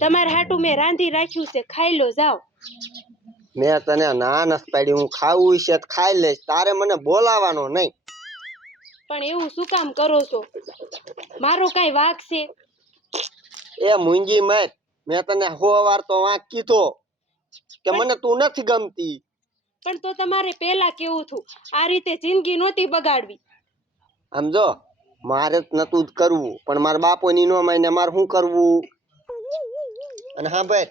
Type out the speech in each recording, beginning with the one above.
તમારે હાટું મેં રાંધી રાખ્યું છે ખાઈ લો જાઓ. મેં તને ના નસ પાડી હું ખાવું છે ખાઈ લઈશ. તારે મને બોલાવાનો નહીં. પણ એવું શું કામ કરો છો? મારો કઈ વાક છે? એ મૂંગી મત. મેં તને હો વાર તો વાંક કીધો કે મને તું નથી ગમતી. પણ તો તમારે પહેલા કેવું થયું? આ રીતે જિંદગી નહોતી બગાડવી. સમજો મારે જ નતું જ કરવું. પણ મારા બાપોની નો માને મારે શું કરવું? અને હા ભાઈ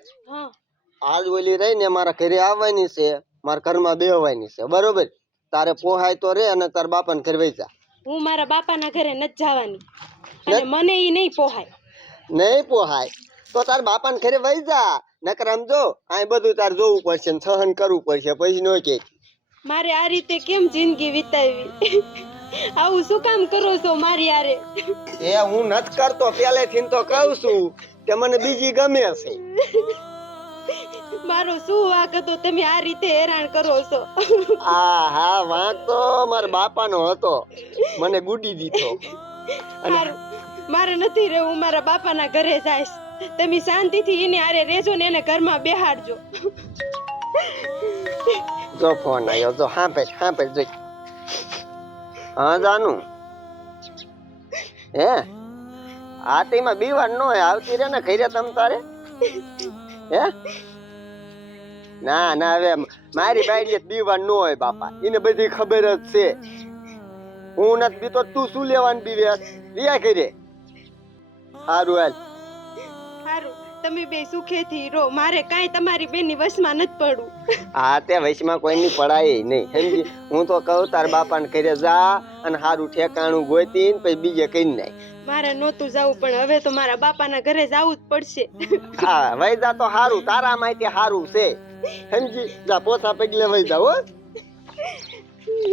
આજ ઓલી રહી ને મારા ઘરે આવવાની છે મારા ઘરમાં બેહવાની છે બરોબર? તારે પોહાય તો રે અને તાર બાપાને ઘરે વહી જા. હું મારા બાપાના ઘરે નથી જવાની. અને મને ઈ નહીં પોહાય. નહીં પોહાય? તો તાર બાપાને ઘરે વહી જા. નકર સમજો આ બધું તાર જોવું પડશે ને સહન કરવું પડશે પછી નો કે. મારે આ રીતે કેમ જિંદગી વિતાવી? આવું શું કામ કરો છો મારી આરે એ હું નથી કરતો પહેલેથી તો કહું છું. કે મને બીજી ગમે છે. મારો શું વાંક હતો? તમે આ રીતે હેરાન કરો છો. આ હા વાંક તો મારા બાપાનો હતો. મને ગુડી દીધો. મારું મારે નથી રહેવું મારા બાપાના ઘરે જઈશ. તમે શાંતિથી એને હારે રહેજો ને એને ઘરમાં બેહાડજો. જો ફોન આવ્યો જો હા પે હા પે જોઈ હા જાનું. હે? આ તેમાં બીવાર ન હોય, આવતી રે ને, ઘરે તમ તારે. હે? ના ના, હવે મારી બાયડી બીવાર ન હોય, બાપા. એને બધી ખબર જ છે. હું નથી બીતો, તું શું લેવાનું બીવે? રિયા કરે સારું હાલ. તમે બે સુખેથી રહો. મારે કાંઈ તમારી બેનની વશમાં નથી પડવું. હા તે કોઈ કોઈની પડાય નહીં. સમજી? હું તો કહું તાર બાપાને ઘરે જા અને સારું ઠેકાણું ગોતી ને પછી બીજે કઈ નાય મારે નહોતું જવું પણ હવે તો મારા બાપાના ઘરે જવું જ પડશે. હા વહી જા તો સારું તારા માહિતી સારું છે. સમજી? જા પોતા પગલે વહી જા હો.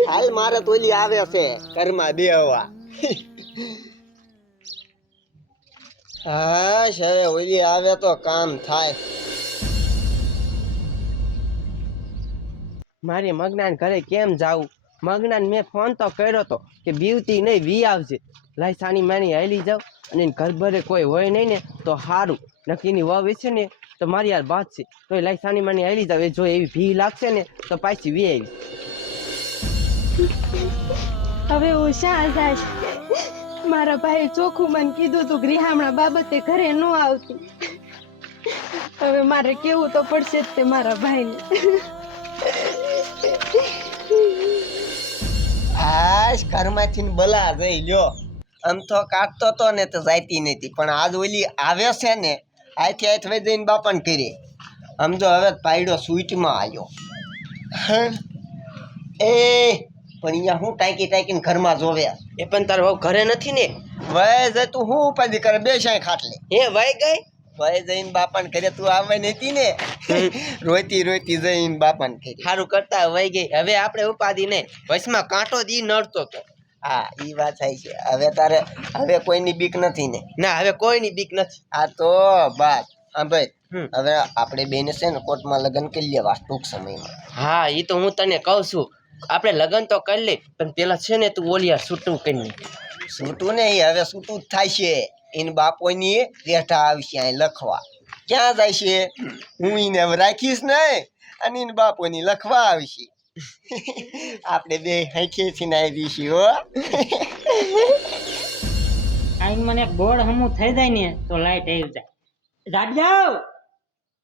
હાલ મારે તો ઓલી આવે છે ઘરમાં બેહવા. હા હવે ઓલી આવે તો કામ થાય. મારે મગનાન ઘરે કેમ જાવું? મગનાન મેં ફોન તો કર્યો તો કે બીવતી નહીં વી આવશે લાઈ સાની માની હાલી જાવ અને એને કોઈ હોય નહીં ને તો સારું નક્કીની વવ છે ને તો મારી યાર વાત છે. તો લાઈ સાની માની હાલી જાવ. એ જો એવી ભી લાગશે ને તો પાછી વી આવી. હવે હું શા જાય મારા ભાઈએ ચોખ્ખું મને કીધું તું ગ્રીહામણા બાબતે ઘરે ન આવતી. હવે મારે કેવું તો પડશે જ તે મારા ભાઈને. આજ ઘરમાંથી બલા જઈ લ્યો. આમ તો કાઢતો તો ને તો જાતી નથી પણ આજ ઓલી આવે છે ને આથી આથ વઈ જઈને બાપન કરી આમ તો હવે પાયડો સ્વીટમાં આવ્યો હે. એ પણ અહીંયા હું ટાંકી ટાંકીને ઘરમાં જોવ્યા એ પણ તારો વહુ ઘરે નથી ને? વય જાય તું હું ઉપાધિ કરે? બે સાય ખાટલે. હે વય ગઈ? વય જઈને બાપાને ઘરે તું આવે હતી ને? રોતી રોતી જઈને બાપાને ઘરે. સારું કરતા વય ગઈ. હવે આપણે ઉપાધિ નહીં વચમાં કાંટો દી નડતો તો. હા ઈ વાત થાય છે. હવે તારે હવે કોઈની બીક નથી ને? ના હવે કોઈની બીક નથી. આ તો બસ હા ભાઈ. હવે આપણે બેને છે ને કોર્ટમાં લગ્ન કરી લેવા ટૂંક સમયમાં. હા એ તો હું તને કહું છું. આપણે લગ્ન તો કરી લે પણ પેલા છે ને તું ઓલિયા છૂટું કરી નાખ. છૂટું નહીં હવે છૂટું જ થાય છે. એને બાપોની રેઠા આવશે અહીં લખવા. ક્યાં જાય છે? હું એને હવે રાખીશ નહીં અને એને બાપોની લખવા આવશે આપણે બે હાંખેથી આવી છીએ હો. આઈન મને બોર્ડ હમું થઈ જાય ને તો લાઈટ આવી જાય. રાજા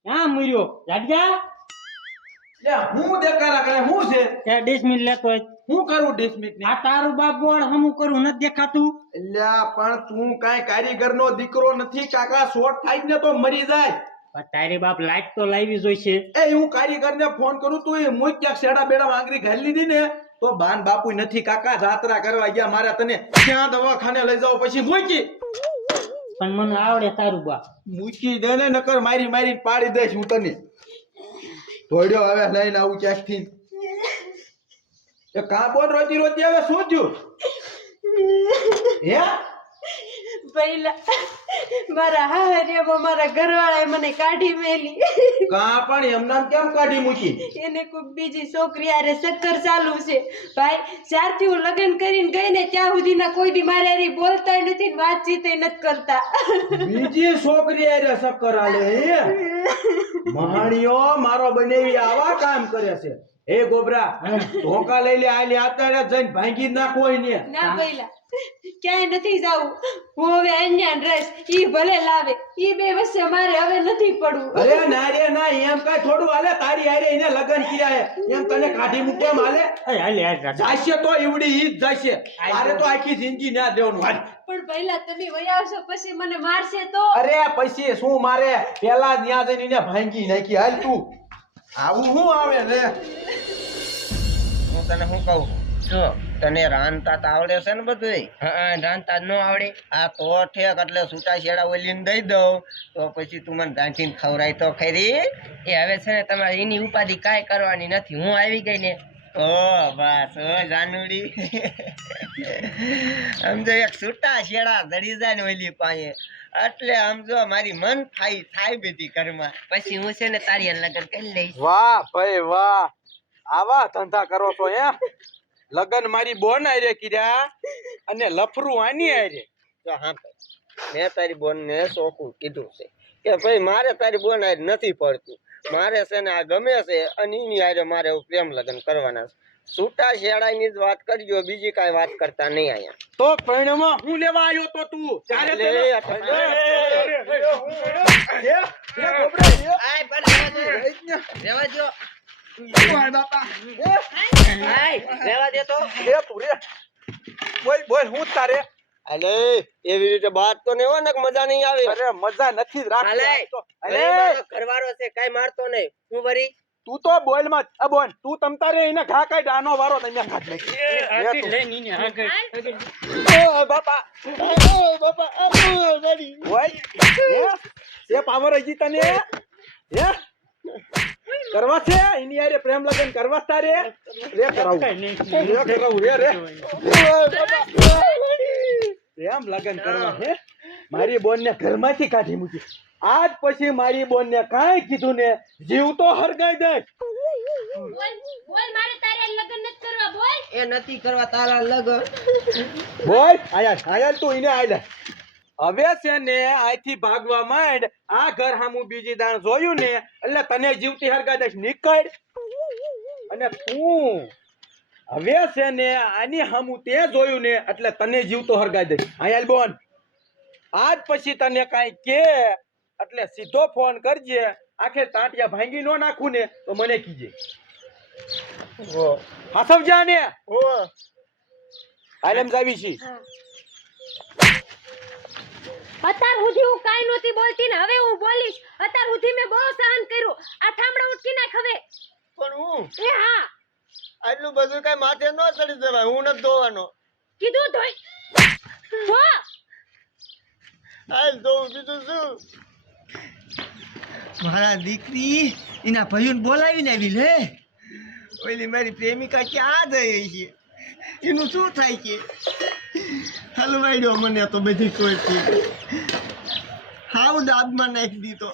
ક્યાં મર્યો? રાજા લે હું દેખાડા કરે હું છે? ડીશ લેતો હોય. હું કરું ડિસમિલ આ તારું બાપ બોર્ડ હમું કરું નથી દેખાતું. લ્યા પણ તું કાંઈ કારીગર નો દીકરો નથી કાકા શોર્ટ થાય ને તો મરી જાય. તારી બાપ લાઈટ તો લાવી જોઈશે એ હું કારીગર ને ફોન કરું તું એ મુઈ ક્યાંક શેડા બેડા આંગળી ઘાલી લીધી ને તો બાન બાપુ નથી કાકા જાત્રા કરવા ગયા મારે તને ક્યાં દવાખાને લઈ જાવ પછી મૂકી. પણ મને આવડે તારું બાપ. મૂકી દે ને નકર મારી મારી પાડી દઈશ હું તને. થોડ્યો હવે લઈને આવું ક્યાંકથી? એ કાં બોલ રોતી રોતી હવે શું થયું? હે? પહેલા મારા હાહરિયામાં મારા ઘરવાળાએ મને કાઢી મેલી. કા પણ એમનામ કેમ કાઢી મૂકી? એને કોઈ બીજી છોકરી આરે ચક્કર ચાલુ છે. ભાઈ જ્યારથી હું લગ્ન કરીને ગઈ ને ત્યાં સુધીના કોઈ દી મારે હારે બોલતા નથી ને વાતચીત નથી કરતા. બીજી છોકરી આરે શક્કર આલે હે? મહાણીઓ મારો બનેવી આવા કામ કરે છે. હે ગોબરા ધોકા લઈ લે આલી અત્યારે જઈને ભાંગી નાખો ને ના પહેલા ક્યાંય નથી જાવું. હું હવે અહીંયા ડ્રેસ ઈ ભલે લાવે ઈ બે વચ્ચે મારે હવે નથી પડવું. અરે ના રે ના એમ કઈ થોડું હાલે તારી હારે એને લગન કર્યા હે. એમ તને કાઢી મૂકે એમ હાલે? હાલે જાશે તો ઈવડી ઈ જ જાશે. તારે તો આખી જિંદગી ના દેવાનું. હાલ. પણ પહેલા તમે વયા આવશો પછી મને મારશે તો? અરે પછી શું મારે? પેલા ત્યાં જઈને ભાંગી નાખી. હાલ તું. આવું શું આવે રે હું તને શું કહું? જો તને રાંધતા તો આવડે છે ને બધું હા રાંધતા ન આવડે. આ તો ઠેક એટલે છૂટા છેડા ઓલીને દઈ દઉં. તો પછી તું મને રાંધીને ખવડાય તો ખરી. એ હવે છે ને તમારે એની ઉપાધિ કાંઈ કરવાની નથી. હું આવી ગઈ ને. ઓ બસ ઓ જાનુડી. આમ એક છૂટા છેડા દડી જાય ને ઓલી પાસે. એટલે આમ જો મારી મન થાય થાય બધી ઘરમાં. પછી હું છે ને તારી લગન કરી લઈશ. વાહ ભાઈ વાહ. આવા ધંધા કરો છો હે? લગન મારી બોન આરે કીધા. અને લફરું આની આરે તો હા મેં તારી બોન ને ચોખ્ખું કીધું છે કે ભાઈ મારે તારી બોન આરે નથી પડતું. મારે છે ને આ ગમે છે અને એની આરે મારે પ્રેમ લગ્ન કરવાના છે. છૂટા છેડાની જ વાત કરજો બીજી કાંઈ વાત કરતા નહીં અહીંયા. તો પરિણામમાં હું લેવા આવ્યો તો તું? ત્યારે એવી રીતે વાત તો નહીં હોય ને મજા નહીં આવે. અરે મજા નથી જ રાખતી ઘરવાળો છે કઈ મારતો નહીં. હું વરી? તું તો બોલ મત અ બોલ તું તમ તારે એને ઘા કાઢ આનો વારો તમે કાઢ લે એ તું. લઈને એને આગળ આગળ. ઓ બાપા ઓ બાપા ઓ ગાડી. ઓય એ પાવર હજી તને હે? કરવા છે? એની હારે પ્રેમ લગન કરવા તારે? રે કરાવું. રે કરાવું રે રે. ઓ બાપા પ્રેમ લગન કરવા હે? મારી બોન ને ઘરમાંથી કાઢી મૂકી. આજ પછી મારી બોન ને કાંઈ કીધું ને જીવ તો હરગાઈ દે બોલ બોલ મારે તારે લગ્ન નથી કરવા એ નથી કરવા તારા લગન. બોલ આયા આયા તું એને આયલા. હવે છે ને આથી ભાગવા માંડ આ ઘર હામું બીજી દાણ જોયું ને એટલે તને જીવતી હરગાઈ દઈશ નીકળ. અને તું હવે છે ને આની હામું તે જોયું ને એટલે તને જીવતો હરગાઈ દઈશ આયાલ બોન. આજ પછી તને કાંઈ કે એટલે સીધો ફોન કરજે આખે તાંટિયા ભાંગી નો નાખું ને તો મને કીજે. હા હાસવજા ને ઓ. હાલેમ જાવી છી. અત્યાર સુધી હું કાઈ નહોતી બોલતી ને હવે હું બોલીશ. અત્યાર સુધી મેં બહુ સહન કર્યું. આ ઠામડા ઉઠકી નાખ હવે. પણ હું? એ હા. આટલું બધું કઈ માથે ન ચડી જવાય હું નથી ધોવાનો. કીધું ધોઈ. ધો. હાલ ધોઉં બીજું શું? મારા દીકરી, એના ભાઈઓને બોલાવીને આવી લે. ઓલી મારી પ્રેમિકા ક્યાં જઈ છે એનું શું થાય છે? હલવાડ્યો મને તો બધી કોઈ હાવ દાબમાં નાખી દીધો.